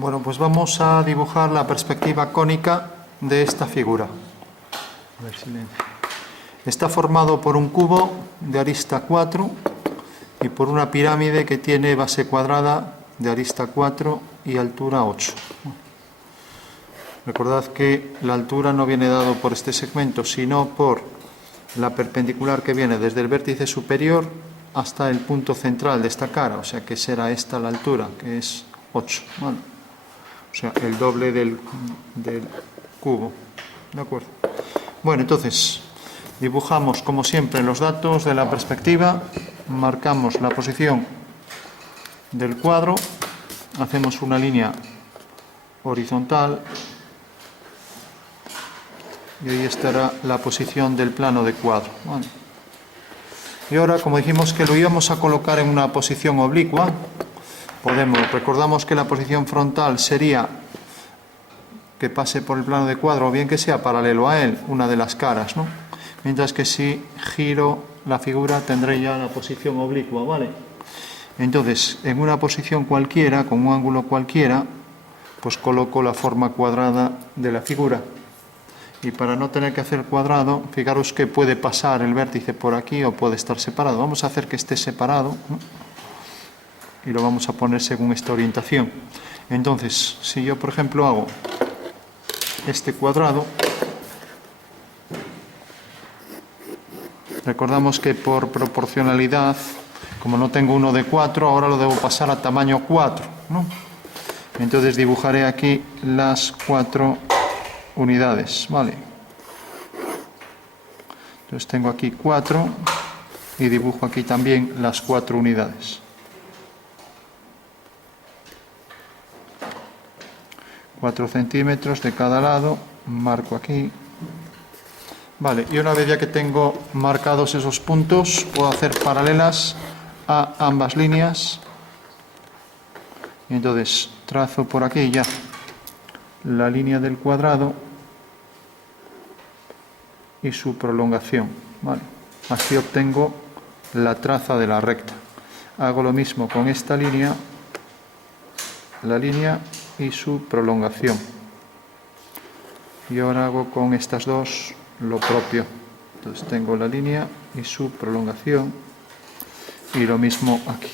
Bueno, pues vamos a dibujar la perspectiva cónica de esta figura. A ver, silencio. Está formado por un cubo de arista 4 y por una pirámide que tiene base cuadrada de arista 4 y altura 8. Recordad que la altura no viene dado por este segmento, sino por la perpendicular que viene desde el vértice superior hasta el punto central de esta cara, o sea que será esta la altura, que es 8, ¿vale? O sea, el doble del cubo, ¿de acuerdo? Bueno, entonces, dibujamos como siempre los datos de la perspectiva, marcamos la posición del cuadro, hacemos una línea horizontal y ahí estará la posición del plano de cuadro, ¿vale? Y ahora, como dijimos que lo íbamos a colocar en una posición oblicua, recordamos que la posición frontal sería que pase por el plano de cuadro o bien que sea paralelo a él, una de las caras, ¿no? Mientras que si giro la figura tendré ya la posición oblicua, ¿vale? Entonces, en una posición cualquiera, con un ángulo cualquiera, pues coloco la forma cuadrada de la figura. Y para no tener que hacer cuadrado, fijaros que puede pasar el vértice por aquí o puede estar separado. Vamos a hacer que esté separado, ¿no? Y lo vamos a poner según esta orientación. Entonces, si yo, por ejemplo, hago este cuadrado, recordamos que por proporcionalidad, como no tengo uno de 4, ahora lo debo pasar a tamaño 4, ¿no? Entonces dibujaré aquí las 4 unidades, ¿vale? Entonces tengo aquí 4 y dibujo aquí también las 4 unidades. 4 centímetros de cada lado, marco aquí. Vale, y una vez ya que tengo marcados esos puntos, puedo hacer paralelas a ambas líneas. Y entonces trazo por aquí ya la línea del cuadrado y su prolongación, ¿vale? Así obtengo la traza de la recta. Hago lo mismo con esta línea, la línea y su prolongación. Y ahora hago con estas dos lo propio. Entonces tengo la línea y su prolongación y lo mismo aquí.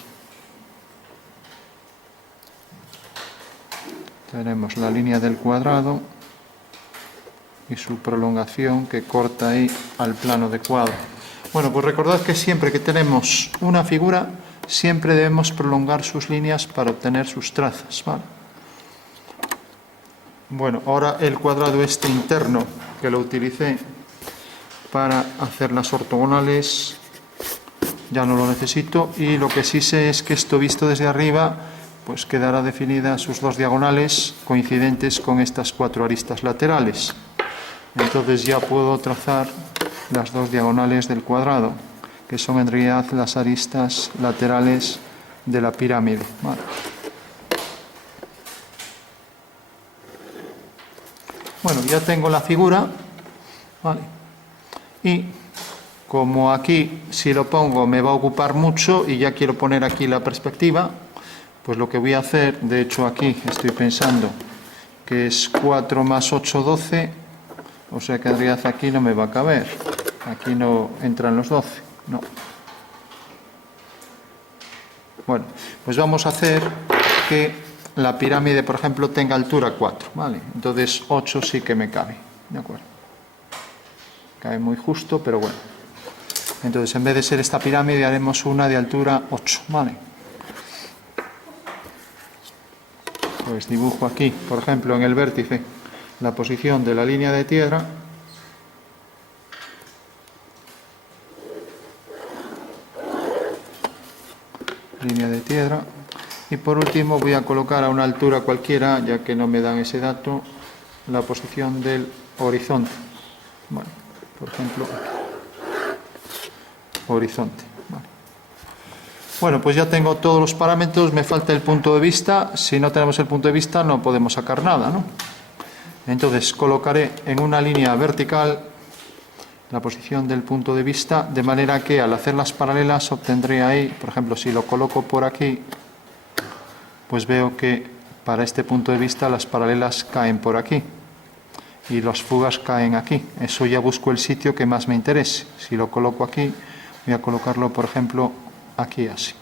Tenemos la línea del cuadrado y su prolongación que corta ahí al plano de cuadro. Bueno, pues recordad que siempre que tenemos una figura, siempre debemos prolongar sus líneas para obtener sus trazas, ¿vale? Bueno, ahora el cuadrado este interno que lo utilicé para hacer las ortogonales ya no lo necesito, y lo que sí sé es que esto visto desde arriba pues quedará definidas sus dos diagonales coincidentes con estas 4 aristas laterales. Entonces ya puedo trazar las dos diagonales del cuadrado, que son en realidad las aristas laterales de la pirámide, ¿vale? Bueno, ya tengo la figura, ¿vale? Y como aquí, si lo pongo, me va a ocupar mucho y ya quiero poner aquí la perspectiva, pues lo que voy a hacer, de hecho aquí estoy pensando que es 4 más 8, 12, o sea que en realidad aquí no me va a caber. Aquí no entran los 12, no. Bueno, pues vamos a hacer que la pirámide, por ejemplo, tenga altura 4, ¿vale? Entonces 8 sí que me cabe, ¿de acuerdo? Cabe muy justo, pero bueno. Entonces, en vez de ser esta pirámide, haremos una de altura 8, ¿vale? Pues dibujo aquí, por ejemplo, en el vértice, la posición de la línea de tierra. Línea de tierra. Y por último voy a colocar a una altura cualquiera, ya que no me dan ese dato, la posición del horizonte. Bueno, por ejemplo, horizonte. Vale. Bueno, pues ya tengo todos los parámetros, me falta el punto de vista. Si no tenemos el punto de vista no podemos sacar nada, ¿no? Entonces colocaré en una línea vertical la posición del punto de vista, de manera que al hacer las paralelas obtendré ahí, por ejemplo, si lo coloco por aquí, pues veo que para este punto de vista las paralelas caen por aquí y las fugas caen aquí. Eso ya busco el sitio que más me interese. Si lo coloco aquí, voy a colocarlo, por ejemplo, aquí así.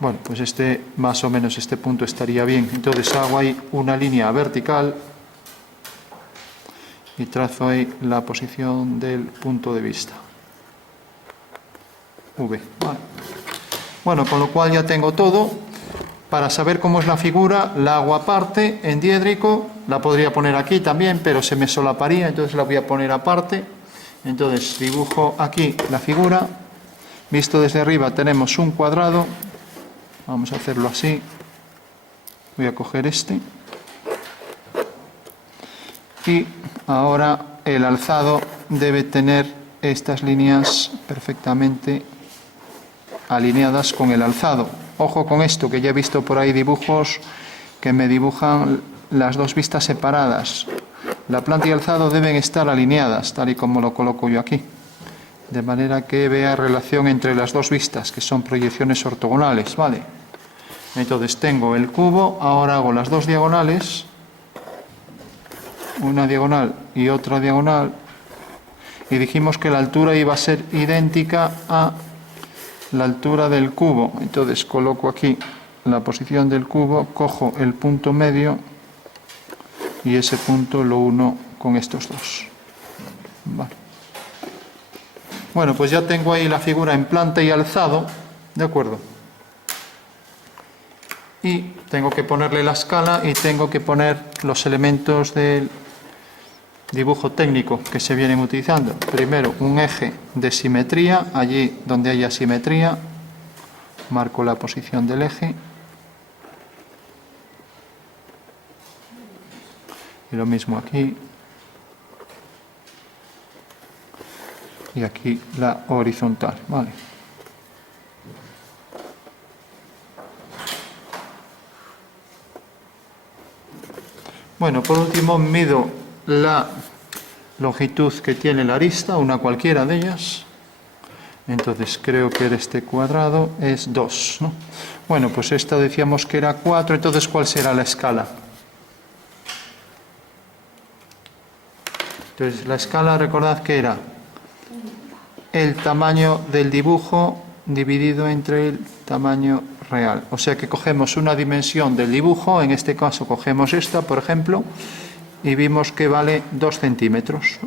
Bueno, pues más o menos este punto estaría bien. Entonces hago ahí una línea vertical y trazo ahí la posición del punto de vista. V. Vale. Bueno, con lo cual ya tengo todo. Para saber cómo es la figura, la hago aparte, en diédrico. La podría poner aquí también, pero se me solaparía, entonces la voy a poner aparte. Entonces dibujo aquí la figura. Visto desde arriba tenemos un cuadrado. Vamos a hacerlo así. Voy a coger este. Y ahora el alzado debe tener estas líneas perfectamente alineadas con el alzado. Ojo con esto, que ya he visto por ahí dibujos que me dibujan las dos vistas separadas. La planta y alzado deben estar alineadas, tal y como lo coloco yo aquí. De manera que vea relación entre las dos vistas, que son proyecciones ortogonales, ¿vale? Entonces tengo el cubo, ahora hago las dos diagonales, una diagonal y otra diagonal, y dijimos que la altura iba a ser idéntica a la altura del cubo. Entonces coloco aquí la posición del cubo, cojo el punto medio y ese punto lo uno con estos dos. Vale. Bueno, pues ya tengo ahí la figura en planta y alzado, ¿de acuerdo? Y tengo que ponerle la escala y tengo que poner los elementos del dibujo técnico que se vienen utilizando. Primero, un eje de simetría, allí donde haya simetría, marco la posición del eje. Y lo mismo aquí. Y aquí la horizontal, ¿vale? Bueno, por último mido la longitud que tiene la arista, una cualquiera de ellas. Entonces creo que este cuadrado es 2, ¿no? Bueno, pues esta decíamos que era 4, entonces ¿cuál será la escala? Entonces la escala, recordad que era el tamaño del dibujo dividido entre el tamaño real. O sea que cogemos una dimensión del dibujo, en este caso cogemos esta, por ejemplo, y vimos que vale 2 centímetros.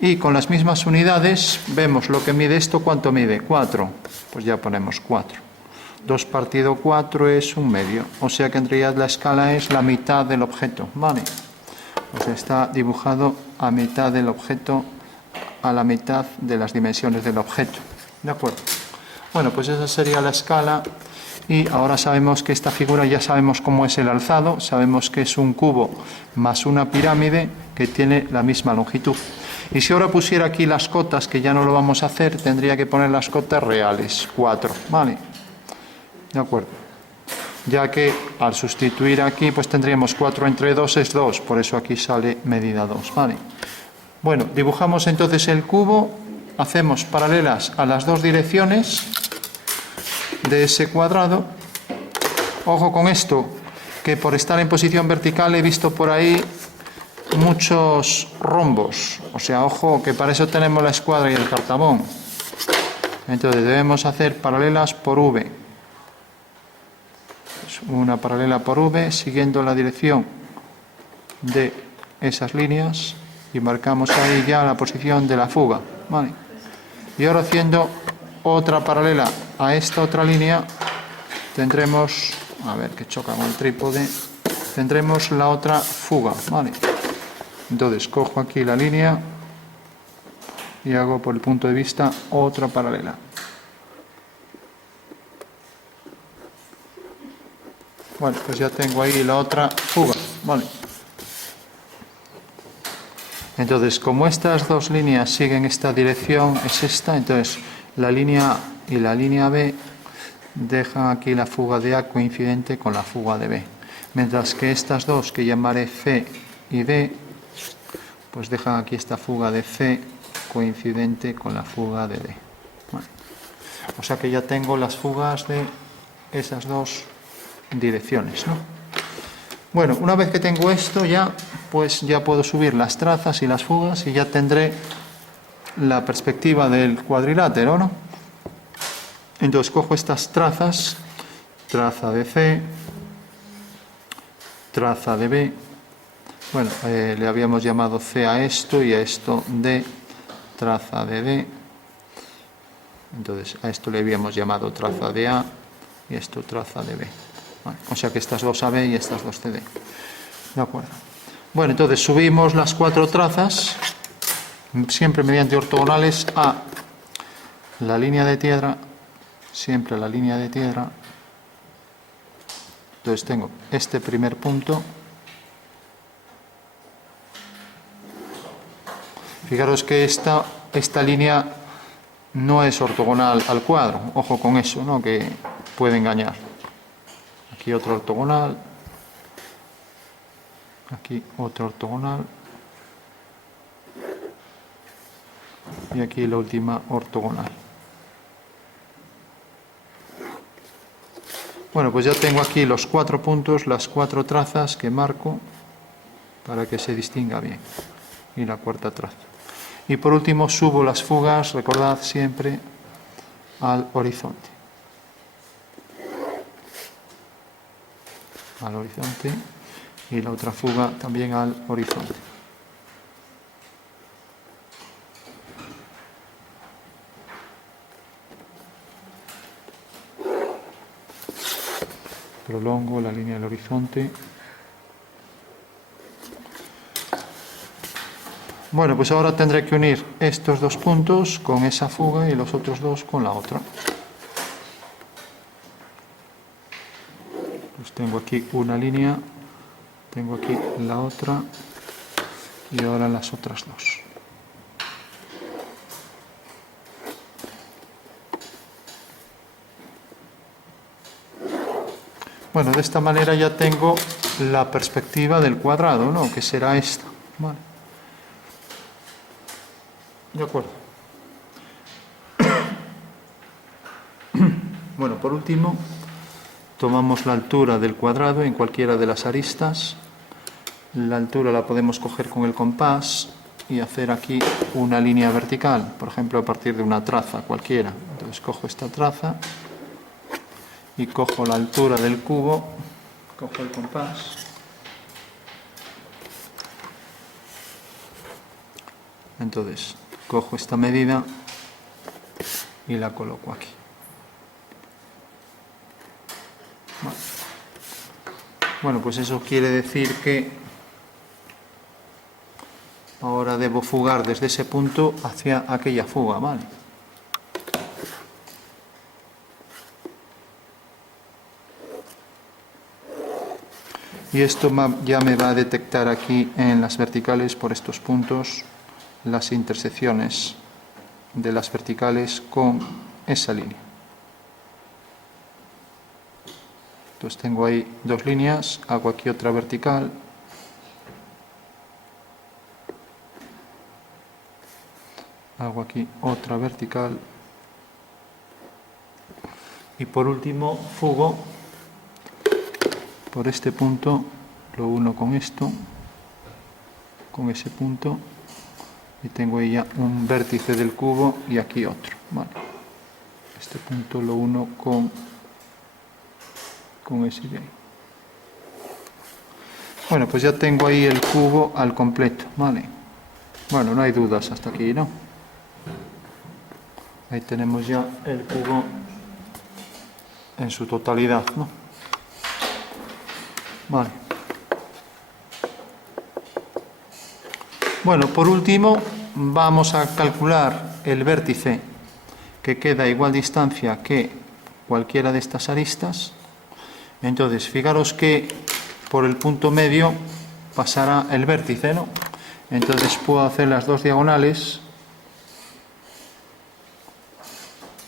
Y con las mismas unidades vemos lo que mide esto, ¿cuánto mide? 4. Pues ya ponemos 4. 2 partido 4 es 1/2. O sea que en realidad la escala es la mitad del objeto, ¿vale? Pues está dibujado a mitad del objeto, a la mitad de las dimensiones del objeto. ¿De acuerdo? Bueno, pues esa sería la escala. Y ahora sabemos que esta figura, ya sabemos cómo es el alzado, sabemos que es un cubo más una pirámide que tiene la misma longitud. Y si ahora pusiera aquí las cotas, que ya no lo vamos a hacer, tendría que poner las cotas reales, 4, ¿vale? De acuerdo. Ya que al sustituir aquí, pues tendríamos 4 entre 2 es 2, por eso aquí sale medida 2, ¿vale? Bueno, dibujamos entonces el cubo, hacemos paralelas a las dos direcciones de ese cuadrado. Ojo con esto, que por estar en posición vertical he visto por ahí muchos rombos, o sea, ojo, que para eso tenemos la escuadra y el cartabón. Entonces debemos hacer paralelas por V. Pues una paralela por V siguiendo la dirección de esas líneas y marcamos ahí ya la posición de la fuga, ¿vale? Y ahora haciendo otra paralela a esta otra línea tendremos, a ver que choca con el trípode, tendremos la otra fuga, ¿vale? Entonces cojo aquí la línea y hago por el punto de vista otra paralela. Bueno, pues ya tengo ahí la otra fuga, ¿vale? Entonces, como estas dos líneas siguen esta dirección, es esta, entonces la línea A y la línea B dejan aquí la fuga de A coincidente con la fuga de B. Mientras que estas dos, que llamaré C y D, pues dejan aquí esta fuga de C coincidente con la fuga de D. Bueno, o sea que ya tengo las fugas de esas dos direcciones, ¿no? Bueno, una vez que tengo esto ya, pues ya puedo subir las trazas y las fugas y ya tendré la perspectiva del cuadrilátero, ¿no? Entonces cojo estas trazas, traza de C, traza de B, bueno, le habíamos llamado C a esto y a esto D, traza de D, entonces a esto le habíamos llamado traza de A y esto traza de B. Vale, o sea que estas dos AB y estas dos CD. De acuerdo. Bueno, entonces subimos las 4 trazas, siempre mediante ortogonales a la línea de tierra, siempre a la línea de tierra. Entonces tengo este primer punto. Fijaros que esta línea no es ortogonal al cuadro. Ojo con eso, ¿no? Que puede engañar. Aquí otro ortogonal, aquí otro ortogonal y aquí la última ortogonal. Bueno, pues ya tengo aquí los 4 puntos, las 4 trazas que marco para que se distinga bien, y la cuarta traza. Y por último subo las fugas, recordad siempre, al horizonte. Al horizonte y la otra fuga también al horizonte. Prolongo la línea del horizonte. Bueno, pues ahora tendré que unir estos 2 puntos con esa fuga y los otros 2 con la otra. Pues tengo aquí una línea, tengo aquí la otra y ahora las otras 2. Bueno, de esta manera ya tengo la perspectiva del cuadrado, ¿no? Que será esta. Vale. De acuerdo. Bueno, por último, tomamos la altura del cuadrado en cualquiera de las aristas. La altura la podemos coger con el compás y hacer aquí una línea vertical, por ejemplo, a partir de una traza cualquiera. Entonces cojo esta traza y cojo la altura del cubo, cojo el compás. Entonces cojo esta medida y la coloco aquí. Bueno, pues eso quiere decir que ahora debo fugar desde ese punto hacia aquella fuga, ¿vale? Y esto ya me va a detectar aquí en las verticales, por estos puntos, las intersecciones de las verticales con esa línea. Entonces tengo ahí 2 líneas, hago aquí otra vertical. Hago aquí otra vertical. Y por último fugo por este punto, lo uno con esto, con ese punto, y tengo ahí ya un vértice del cubo y aquí otro. Vale. Este punto lo uno con ese de ahí. Bueno, pues ya tengo ahí el cubo al completo, ¿vale? Bueno, no hay dudas hasta aquí, ¿no? Ahí tenemos ya el cubo en su totalidad, ¿no? Vale. Bueno, por último, vamos a calcular el vértice que queda a igual distancia que cualquiera de estas aristas. Entonces, fijaros que por el punto medio pasará el vértice, ¿no? Entonces puedo hacer las 2 diagonales.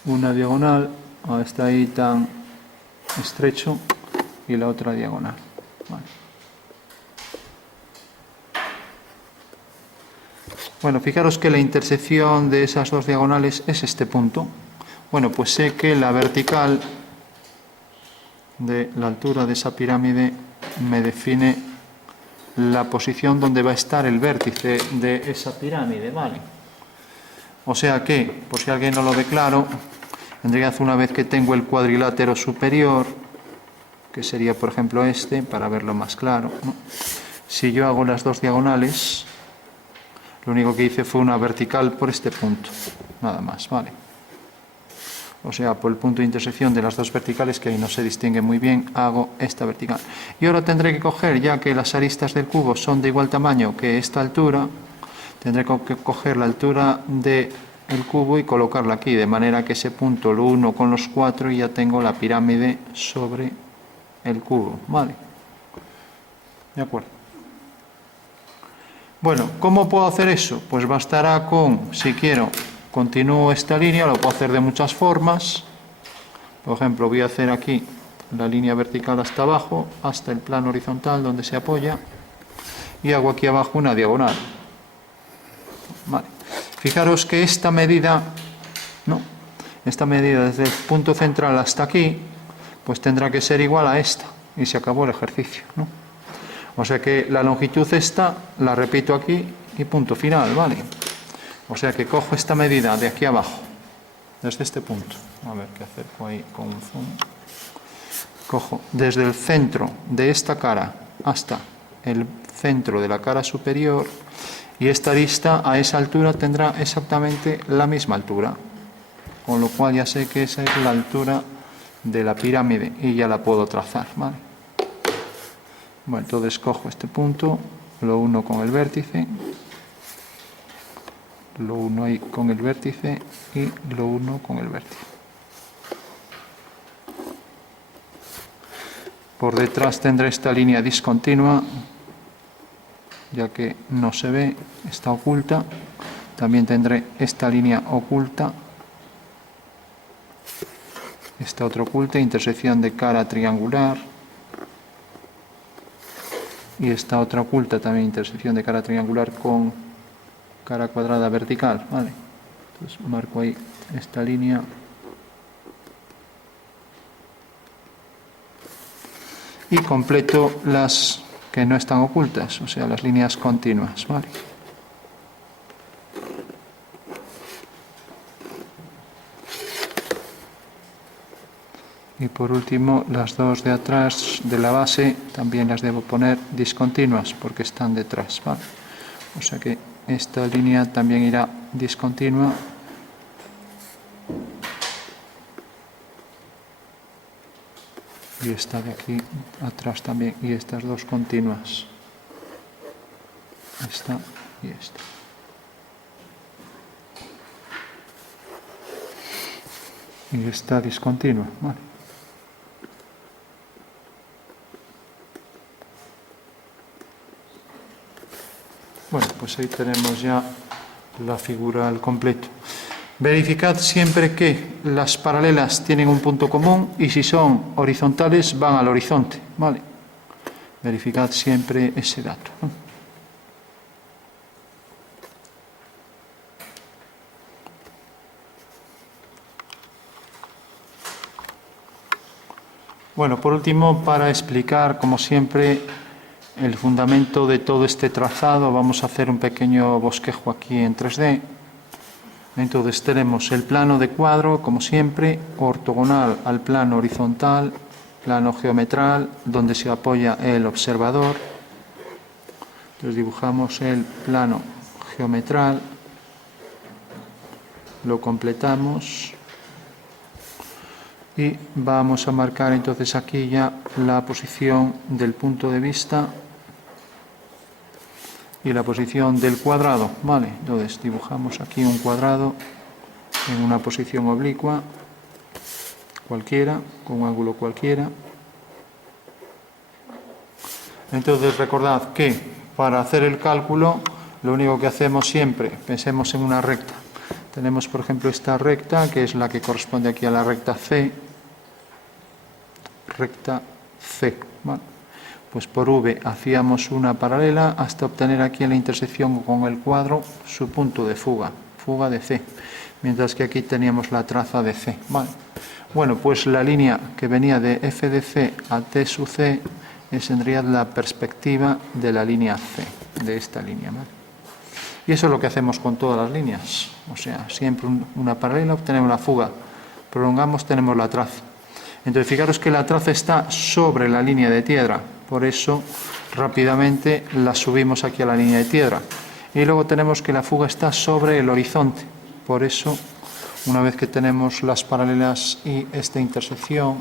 Una diagonal, está ahí tan estrecho, y la otra diagonal. Vale. Bueno, fijaros que la intersección de esas 2 diagonales es este punto. Bueno, pues sé que la vertical de la altura de esa pirámide me define la posición donde va a estar el vértice de esa pirámide, ¿vale? O sea que, por si alguien no lo ve claro, en realidad una vez que tengo el cuadrilátero superior, que sería por ejemplo este, para verlo más claro, ¿no? Si yo hago las dos diagonales, lo único que hice fue una vertical por este punto, nada más, ¿vale? O sea, por el punto de intersección de las dos verticales, que ahí no se distingue muy bien, hago esta vertical. Y ahora tendré que coger, ya que las aristas del cubo son de igual tamaño que esta altura, tendré que coger la altura del cubo y colocarla aquí, de manera que ese punto lo uno con los 4 y ya tengo la pirámide sobre el cubo, ¿vale? De acuerdo. Bueno, ¿cómo puedo hacer eso? Pues bastará con, si quiero, continúo esta línea, lo puedo hacer de muchas formas. Por ejemplo, voy a hacer aquí la línea vertical hasta abajo, hasta el plano horizontal donde se apoya, y hago aquí abajo una diagonal. Vale. Fijaros que esta medida, ¿no? Esta medida desde el punto central hasta aquí, pues tendrá que ser igual a esta, y se acabó el ejercicio, ¿no? O sea que la longitud esta la repito aquí y punto final, ¿vale? O sea que cojo esta medida de aquí abajo, desde este punto. A ver qué acerco ahí con un zoom. Cojo desde el centro de esta cara hasta el centro de la cara superior y esta arista a esa altura tendrá exactamente la misma altura. Con lo cual ya sé que esa es la altura de la pirámide y ya la puedo trazar, ¿vale? Bueno, entonces cojo este punto, lo uno con el vértice, lo uno ahí con el vértice y lo uno con el vértice. Por detrás tendré esta línea discontinua, ya que no se ve, está oculta. También tendré esta línea oculta, esta otra oculta, intersección de cara triangular. Y esta otra oculta también, intersección de cara triangular con cara cuadrada vertical, ¿vale? Entonces marco ahí esta línea. Y completo las que no están ocultas, o sea, las líneas continuas, ¿vale? Y por último, las dos de atrás de la base también las debo poner discontinuas porque están detrás, ¿vale? O sea que esta línea también irá discontinua. Y esta de aquí atrás también. Y estas dos continuas. Esta y esta. Y esta discontinua, ¿vale? Bueno, pues ahí tenemos ya la figura al completo. Verificad siempre que las paralelas tienen un punto común y si son horizontales van al horizonte, ¿vale? Verificad siempre ese dato, ¿no? Bueno, por último, para explicar, como siempre, el fundamento de todo este trazado, vamos a hacer un pequeño bosquejo aquí en 3D. Entonces tenemos el plano de cuadro, como siempre, ortogonal al plano horizontal, plano geometral, donde se apoya el observador. Entonces dibujamos el plano geometral, lo completamos y vamos a marcar entonces aquí ya la posición del punto de vista y la posición del cuadrado, ¿vale? Entonces dibujamos aquí un cuadrado en una posición oblicua cualquiera, con un ángulo cualquiera. Entonces recordad que para hacer el cálculo lo único que hacemos siempre, pensemos en una recta. Tenemos por ejemplo esta recta que es la que corresponde aquí a la recta C, ¿vale? Pues por V hacíamos una paralela hasta obtener aquí en la intersección con el cuadro su punto de fuga, fuga de C, mientras que aquí teníamos la traza de C, ¿vale? Bueno, pues la línea que venía de f de c a t sub c es en realidad la perspectiva de la línea c, de esta línea, ¿vale? Y eso es lo que hacemos con todas las líneas. O sea, siempre una paralela, obtenemos la fuga. Prolongamos, tenemos la traza. Entonces, fijaros que la traza está sobre la línea de tierra. Por eso, rápidamente la subimos aquí a la línea de tierra. Y luego tenemos que la fuga está sobre el horizonte. Por eso, una vez que tenemos las paralelas y esta intersección,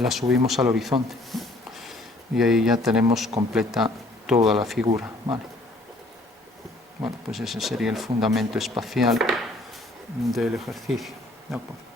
la subimos al horizonte. Y ahí ya tenemos completa toda la figura, ¿vale? Bueno, pues ese sería el fundamento espacial del ejercicio. ¿De acuerdo?